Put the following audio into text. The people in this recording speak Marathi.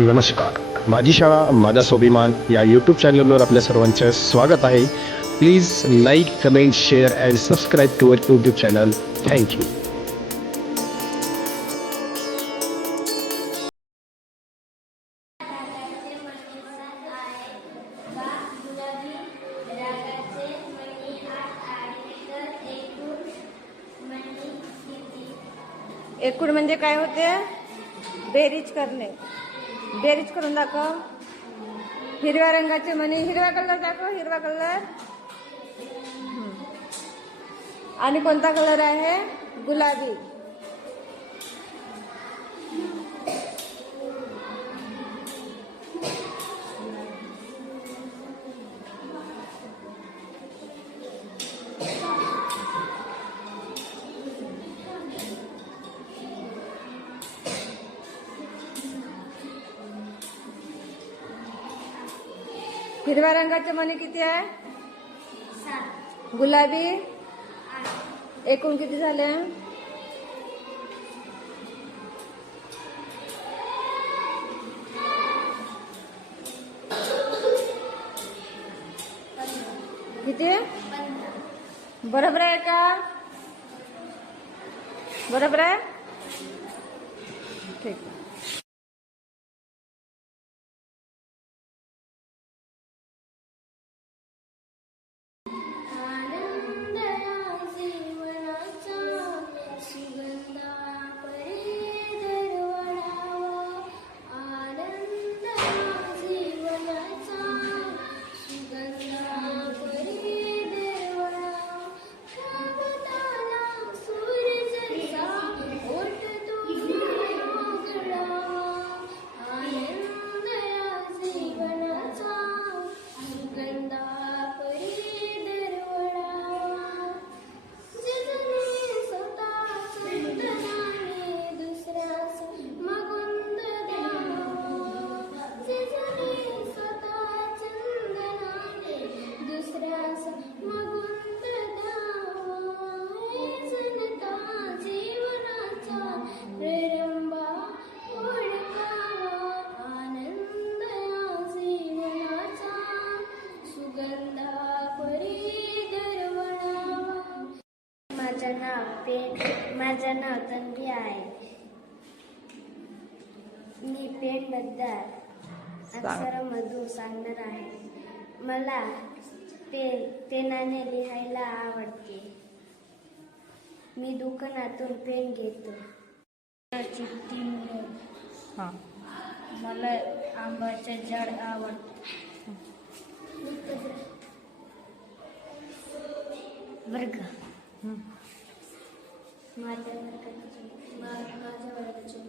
नमस्कार, माझी शाळा माझा स्वाभिमान या यूट्यूब चॅनलवर आपल्या सर्वांचे स्वागत आहे. Please like, comment, share and subscribe to our YouTube channel. Thank you. एकूण म्हणजे काय होते? बेरीज करणे. बेरीज करून दाखव. हिरव्या रंगाचे मणी, हिरवा कलर दाखव. हिरवा कलर. आणि कोणता कलर आहे? गुलाबी. हिरव्या रंगाचे मणी किती आहे? 7. गुलाबी 8. एकूण किती झाले? किती? 15. बरोबर आहे का? बरोबर आहे. ठीक. माझं नाव तन्वी आहे. मी पेनबद्दल अक्षरामधून सांगणार आहे. मला पेनाने लिहायला आवडते. मी दुकानातून पेन घेतो. चिठ्ठी मला आंब्याचे झाड आवडते. वर्ग माझ्या वर्गाचे